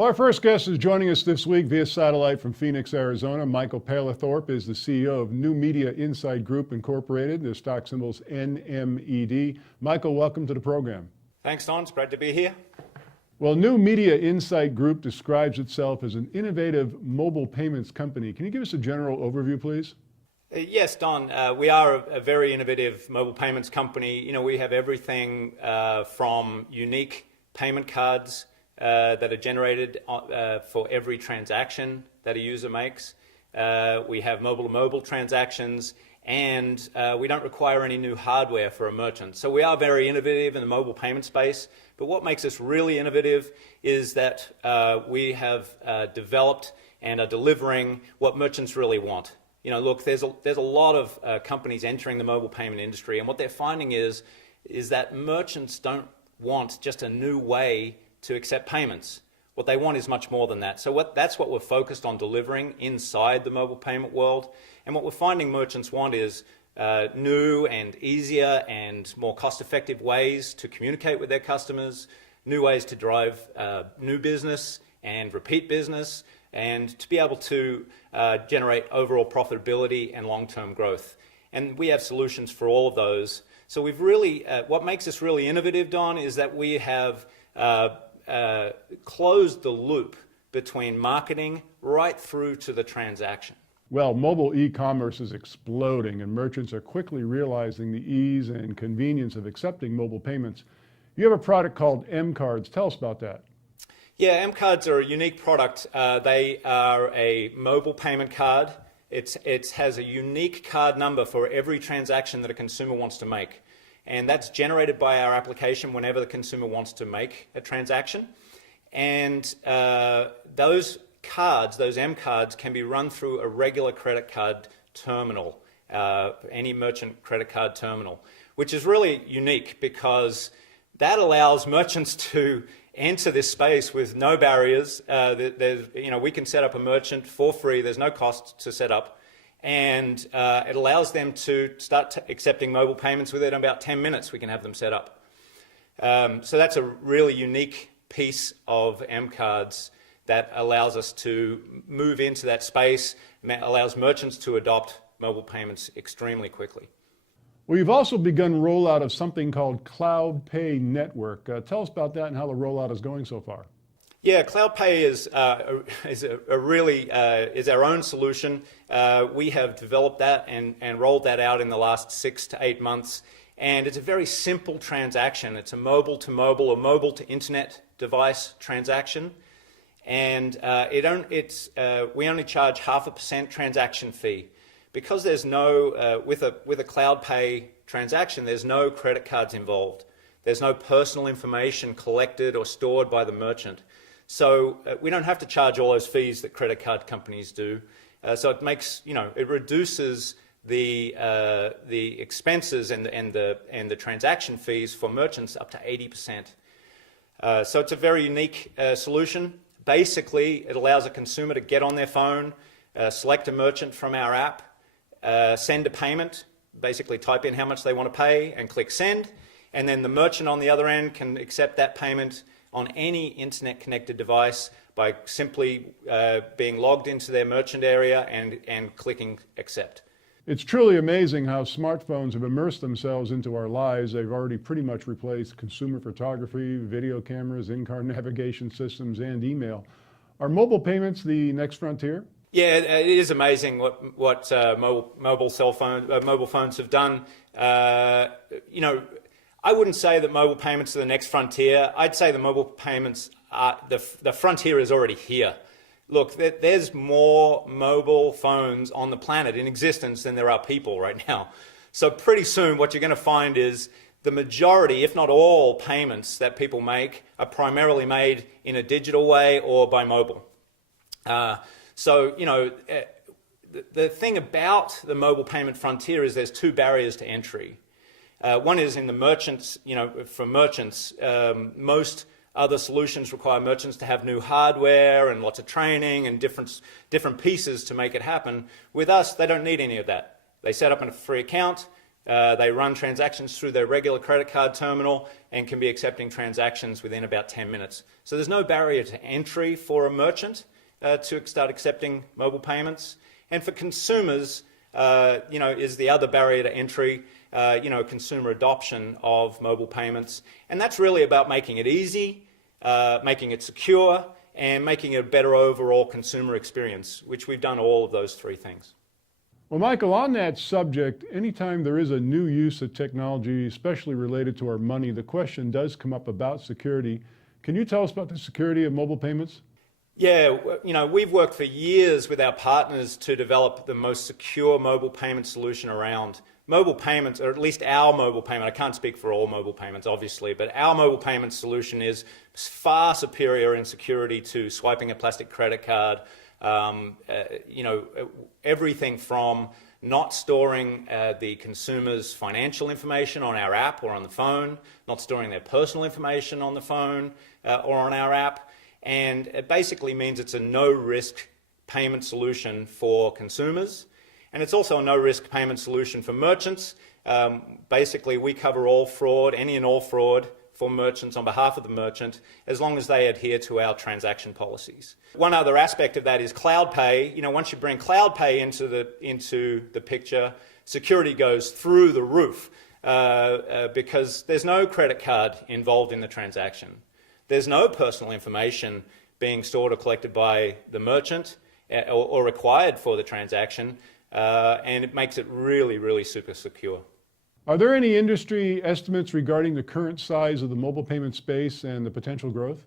Well, our first guest is joining us this week via satellite from Phoenix, Arizona. Michael Palethorpe is the CEO of New Media Insight Group Incorporated. Their stock symbol's NMED. Michael, welcome to the program. Thanks, Don. It's great to be here. Well, New Media Insight Group describes itself as an innovative mobile payments company. Can you give us a general overview, please? Yes, Don. We are a very innovative mobile payments company. You know, we have everything from unique payment cards that are generated for every transaction that a user makes. We have mobile-to-mobile transactions, and we don't require any new hardware for a merchant. So we are very innovative in the mobile payment space, but what makes us really innovative is that we have developed and are delivering what merchants really want. You know, look, there's a lot of companies entering the mobile payment industry, and what they're finding is that merchants don't want just a new way to accept payments. What they want is much more than that. So that's what we're focused on delivering inside the mobile payment world. And what we're finding merchants want is new and easier and more cost-effective ways to communicate with their customers, new ways to drive new business and repeat business, and to be able to generate overall profitability and long-term growth. And we have solutions for all of those. So we've really, what makes us really innovative, Don, is that we have closed the loop between marketing right through to the transaction. Well, mobile e-commerce is exploding, and merchants are quickly realizing the ease and convenience of accepting mobile payments. You have a product called M-Cards. Tell us about that. Yeah, M-Cards are a unique product. They are a mobile payment card. It has a unique card number for every transaction that a consumer wants to make. And that's generated by our application whenever the consumer wants to make a transaction. And those cards, those M cards, can be run through a regular credit card terminal, any merchant credit card terminal, which is really unique because that allows merchants to enter this space with no barriers. We can set up a merchant for free. There's no cost to set up. And it allows them to start accepting mobile payments within about 10 minutes. We can have them set up. So that's a really unique piece of M-Cards that allows us to move into that space, allows merchants to adopt mobile payments extremely quickly. Well, you've also begun rollout of something called Cloud Pay Network. Tell us about that and how the rollout is going so far. Yeah, Cloud Pay is our own solution. We have developed that and rolled that out in the last 6 to 8 months. And it's a very simple transaction. It's a mobile-to-mobile or mobile-to-internet device transaction. And we only charge 0.5% transaction fee. Because there's no, with a Cloud Pay transaction, there's no credit cards involved. There's no personal information collected or stored by the merchant. So we don't have to charge all those fees that credit card companies do. So it makes, it reduces the expenses and the transaction fees for merchants up to 80%. So it's a very unique solution. Basically, it allows a consumer to get on their phone, select a merchant from our app, send a payment, basically type in how much they want to pay and click send, and then the merchant on the other end can accept that payment on any internet-connected device by simply being logged into their merchant area and clicking accept. It's truly amazing how smartphones have immersed themselves into our lives. They've already pretty much replaced consumer photography, video cameras, in-car navigation systems, and email. Are mobile payments the next frontier? Yeah, it is amazing what mobile phones have done. I wouldn't say that mobile payments are the next frontier. I'd say the mobile payments are the frontier is already here. Look, there's more mobile phones on the planet in existence than there are people right now. So pretty soon what you're going to find is the majority, if not all, payments that people make are primarily made in a digital way or by mobile. The thing about the mobile payment frontier is there's 2 barriers to entry. One is in the merchants, for merchants, most other solutions require merchants to have new hardware and lots of training and different pieces to make it happen. With us, they don't need any of that. They set up a free account, They run transactions through their regular credit card terminal and can be accepting transactions within about 10 minutes. So there's no barrier to entry for a merchant to start accepting mobile payments. And for consumers, is the other barrier to entry, consumer adoption of mobile payments. And that's really about making it easy, making it secure, and making it a better overall consumer experience, which we've done all of those three things. Well, Michael, on that subject, anytime there is a new use of technology, especially related to our money, the question does come up about security. Can you tell us about the security of mobile payments? Yeah, we've worked for years with our partners to develop the most secure mobile payment solution around. Mobile payments, or at least our mobile payment, I can't speak for all mobile payments, obviously, but our mobile payment solution is far superior in security to swiping a plastic credit card. Everything from not storing the consumer's financial information on our app or on the phone, not storing their personal information on the phone or on our app. And it basically means it's a no-risk payment solution for consumers. And it's also a no-risk payment solution for merchants. Basically, we cover all fraud, any and all fraud for merchants on behalf of the merchant, as long as they adhere to our transaction policies. One other aspect of that is cloud pay. Once you bring cloud pay into the picture, security goes through the roof because there's no credit card involved in the transaction. There's no personal information being stored or collected by the merchant or required for the transaction, and it makes it really, really super secure. Are there any industry estimates regarding the current size of the mobile payment space and the potential growth?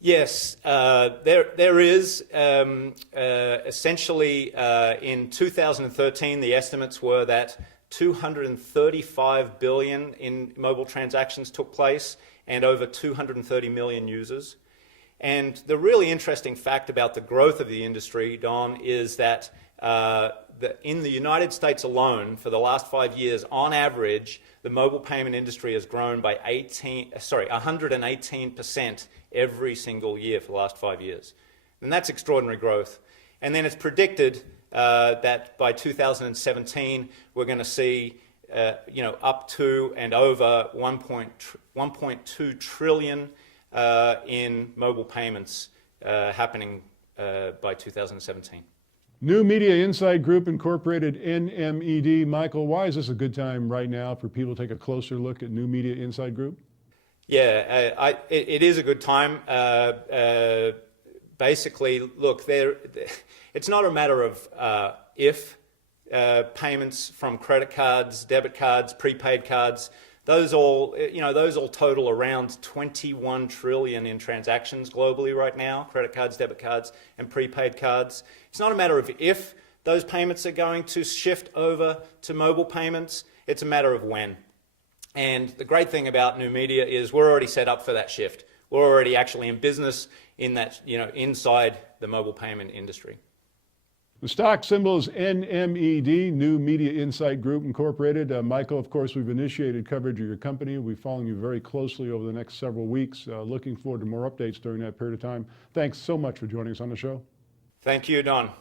Yes, there is. Essentially, in 2013, the estimates were that 235 billion in mobile transactions took place and over 230 million users. And the really interesting fact about the growth of the industry, Don, is that in the United States alone, for the last 5 years, on average, the mobile payment industry has grown by 118% every single year for the last 5 years. And that's extraordinary growth. And then it's predicted that by 2017, we're going to see up to and over 1.2 trillion in mobile payments happening by 2017. New Media Insight Group Incorporated, NMED. Michael, why is this a good time right now for people to take a closer look at New Media Insight Group? Yeah, it is a good time. Basically, look, it's not a matter of if payments from credit cards, debit cards, prepaid cards. Those all total around 21 trillion in transactions globally right now, credit cards, debit cards, and prepaid cards. It's not a matter of if those payments are going to shift over to mobile payments, it's a matter of when. And the great thing about New Media is we're already set up for that shift. We're already actually in business in that, inside the mobile payment industry. The stock symbol is NMED, New Media Insight Group Incorporated. Michael, of course, we've initiated coverage of your company. We'll be following you very closely over the next several weeks. Looking forward to more updates during that period of time. Thanks so much for joining us on the show. Thank you, Don.